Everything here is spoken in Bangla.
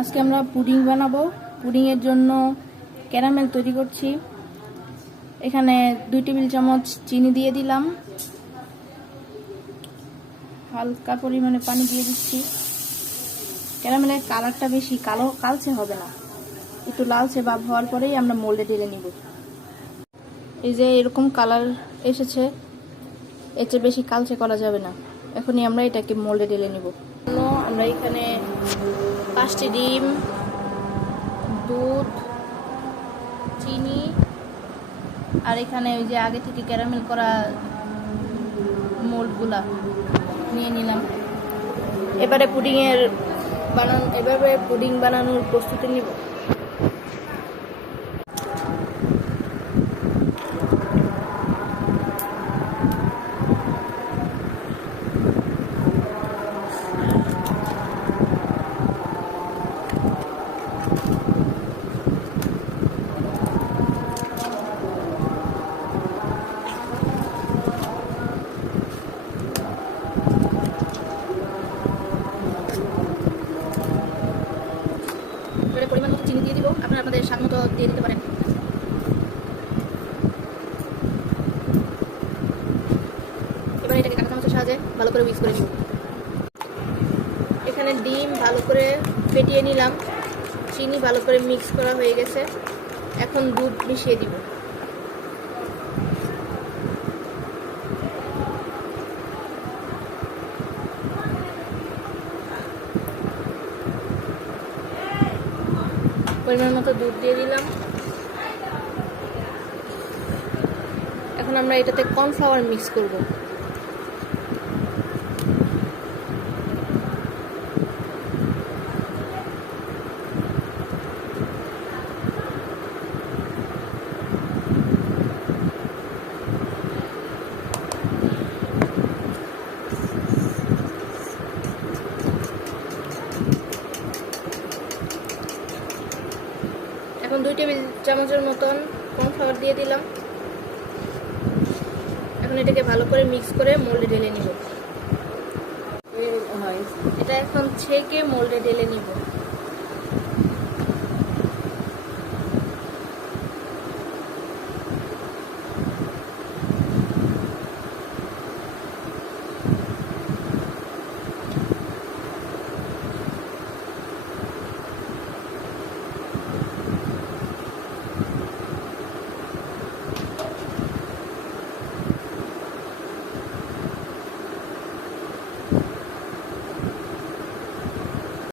আজকে আমরা পুডিং বানাবো। পুডিং এর জন্য ক্যারামেল তৈরি করছি। এখানে 2 টেবিল চামচ চিনি দিয়ে দিলাম, হালকা পরিমাণে পানি দিয়ে দিচ্ছি। ক্যারামেলের কালারটা বেশি কালচে হবে না, একটু লালচে ভাব হওয়ার পরেই আমরা মোল্ডে ঢেলে নিব। এই যে এরকম কালার এসেছে, এর চেয়ে বেশি কালচে করা যাবে না। এখনই আমরা এটাকে মোল্ডে ঢেলে নিব। আমরা এখানে 5টি ডিম, দুধ, চিনি আর এখানে ওই যে আগে থেকে ক্যারামেল করা মোল্ডগুলা নিয়ে নিলাম। এবারে পুডিং বানানোর প্রস্তুতি নিব। পরিমাণ মতো চিনি দিয়ে দিব, আপনারা আপনাদের স্বাদ মতো দিয়ে দিতে পারেন। এবার এটাকে কাঁচা চামচের সাহায্যে ভালো করে মিক্স করে নিব। এখানে ডিম ভালো করে ফেটিয়ে নিলাম, চিনি ভালো করে মিক্স করা হয়ে গেছে। এখন দুধ মিশিয়ে দিব। পরিমাণ মতো দুধ দিয়ে দিলাম। এখন আমরা এটাতে কর্নফ্লাওয়ার মিক্স করব। এখন 2 টেবিল চামচের মতন কর্নফ্লাওয়ার দিয়ে দিলাম। এখন এটাকে ভালো করে মিক্স করে মোল্ডে ঢেলে নিব। এটা এখন ছেঁকে মোল্ডে ঢেলে নিব।